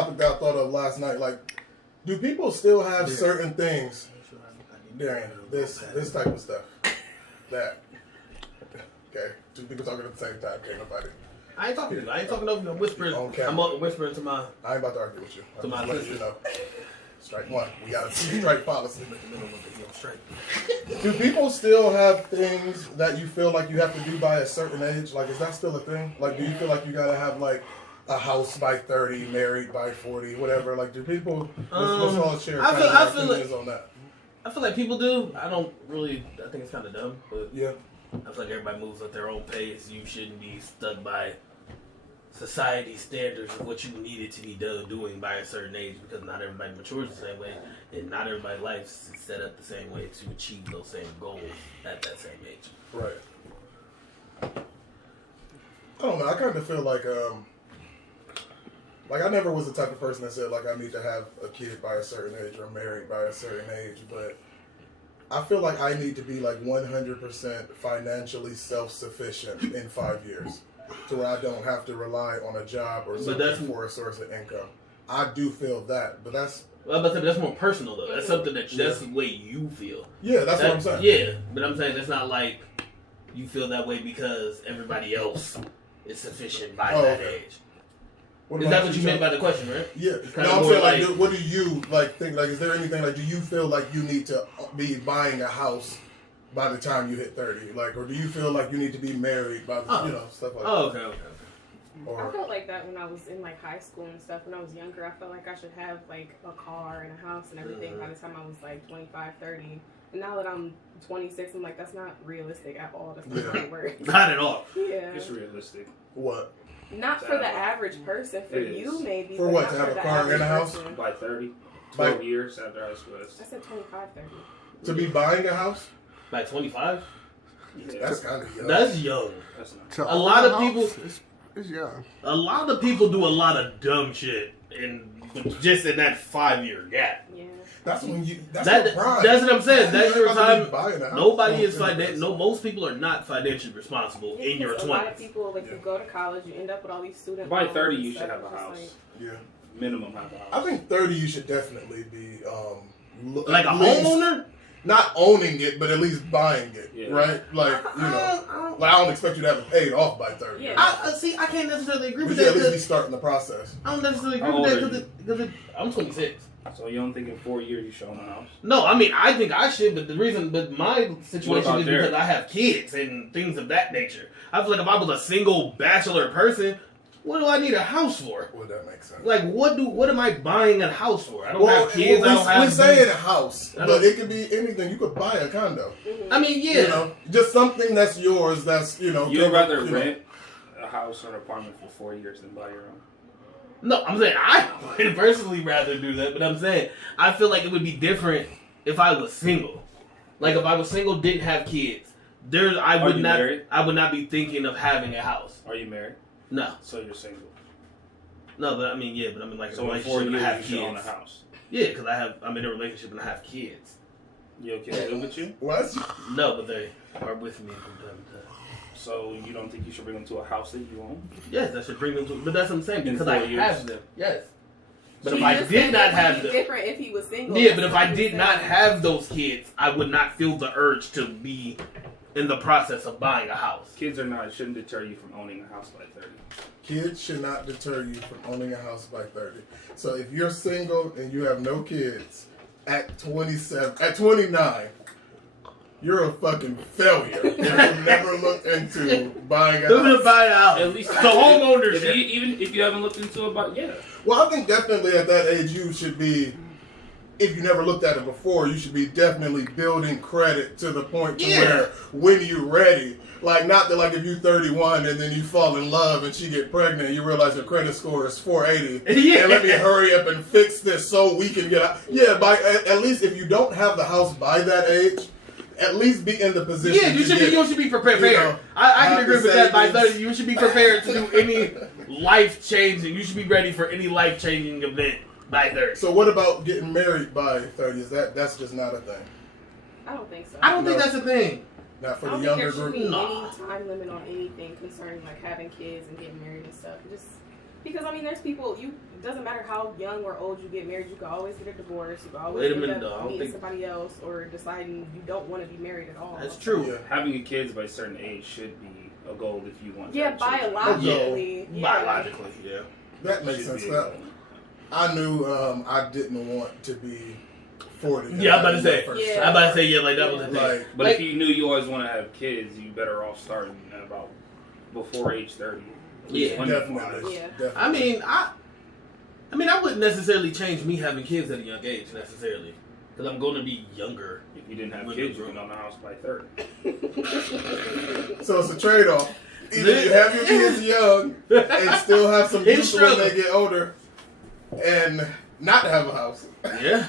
topic that I thought of last night. Like, do people still have certain things, Darian, this type of stuff, that, okay, two people talking at the same time, can't nobody. I ain't talking to you. I ain't talking over you. I'm whispering. I'm whispering to my. I ain't about to argue with you. To my let you know. Strike one. We got a strike policy. Do people still have things that you feel like you have to do by a certain age? Like, is that still a thing? Like, do you feel like you gotta have like a house by 30, married by 40, whatever? Like, do people? Let's all share I feel like on that. I feel like people do. I don't really. I think it's kind of dumb, but yeah. I feel like everybody moves at their own pace. You shouldn't be stuck by society standards of what you needed to be doing by a certain age, because not everybody matures the same way, and not everybody's life is set up the same way to achieve those same goals at that same age. Right. I don't know. I kind of feel like I never was the type of person that said like I need to have a kid by a certain age or married by a certain age, but I feel like I need to be like 100% financially self-sufficient in 5 years, to where I don't have to rely on a job or something for a source of income. I do feel that, but that's... Well, but that's more personal though. That's something that's the way you feel. Yeah, that's what I'm saying. Yeah, but I'm saying it's not like you feel that way because everybody else is sufficient by that age. Is that what you meant by the question, right? Yeah. No, I'm saying like, what do you like think? Like, is there anything like? Do you feel like you need to be buying a house by the time you hit 30? Like, or do you feel like you need to be married by the, stuff like that? Okay. I felt like that when I was in like high school and stuff. When I was younger, I felt like I should have like a car and a house and everything by the time I was like 25, 30. And now that I'm 26, I'm like, that's not realistic at all. That's not how it works. Not at all. Yeah. It's realistic. What? Not for the average person. For you, maybe. For what? To have a car and a house? By 30. 12 years after high school. I said 25, 30. To be buying a house? By 25? Yeah, that's kind of young. That's young. That's not. A lot of people... It's young. A lot of people do a lot of dumb shit just in that 5-year gap. Yeah. That's when you... That's what I'm saying. That's your time. Nobody is most people are not financially responsible in your 20s. A lot of people, like, you go to college, you end up with all these student By loans 30, and you should stuff, have a house. Yeah. Minimum have a house. I think 30, you should definitely be... like a homeowner? Not owning it, but at least buying it, right? Like, I don't expect you to have it paid off by 30. Yeah. I can't necessarily agree with that. At least be starting the process. I don't necessarily agree with that because I'm 26. So you don't think in 4 years you should own a house? No, I mean, I think I should, but my situation is because I have kids and things of that nature. I feel like if I was a single bachelor person, what do I need a house for? Well, that makes sense. Like, what am I buying a house for? I don't have kids. We say a house, but it could be anything. You could buy a condo. I mean, yeah. Just something that's yours. That's You'd rather rent a house or an apartment for 4 years than buy your own. No, I'm saying I would personally rather do that, but I'm saying I feel like it would be different if I was single. Like if I was single, didn't have kids, I would not be thinking of having a house. Are you married? No. So you're single. No, but I mean, like so a in 4 relationship and I years have you should kids. own a house. Yeah, because I'm in a relationship and I have kids. Your kids live with you? What? No, but they are with me from time to time. So you don't think you should bring them to a house that you own? Yes, I should bring them to. But that's what I'm saying because I have them. Yes. But She if I did not have them, different if he was single. Yeah, but if I did not have those kids, I would not feel the urge to be in the process of buying a house. Kids shouldn't deter you from owning a house by 30. Kids should not deter you from owning a house by 30. So if you're single and you have no kids at 29, you're a fucking failure. If you never looked into buying a house. Buy a house. At least the homeownership. Even if you haven't looked into it, Well, I think definitely at that age you should be, if you never looked at it before, you should be definitely building credit to the point to where when you're ready, like not that like if you're 31 and then you fall in love and she get pregnant, you realize your credit score is 480. And let me hurry up and fix this so we can get out. Yeah, at least if you don't have the house by that age, at least be in the position. Yeah, you should be prepared. I can agree with that. By 30, you should be prepared to do any life changing. You should be ready for any life changing event by 30. So what about getting married by 30? That's just not a thing? I don't think so. I don't think that's a thing. Not for the younger group. There should be any time limit on anything concerning like having kids and getting married and stuff. Because I mean, there's people. It doesn't matter how young or old you get married. You can always get a divorce. You can always Wait a end minute, up though. I don't meeting think- somebody else or deciding you don't want to be married at all. That's true. Yeah. Having a kids by a certain age should be a goal if you want. to Yeah, have children. biologically. Yeah. Biologically, yeah. That makes Should sense. be a That, goal. I knew I didn't want to be 40. Yeah, I'm about to say. Yeah. I'm about to say, yeah, like that was the thing. Like, But Like- if you knew you always want to have kids, you better off starting at about before age 30. At least Yeah. money-wise. definitely. Yeah. Definitely. I mean, I wouldn't necessarily change me having kids at a young age necessarily, because I'm going to be younger. If you didn't have When kids, you you grow. can own the house by 30. So it's a trade-off. Either you have your kids young and still have some It's use when struggle. they get older, and not have a house. Yeah.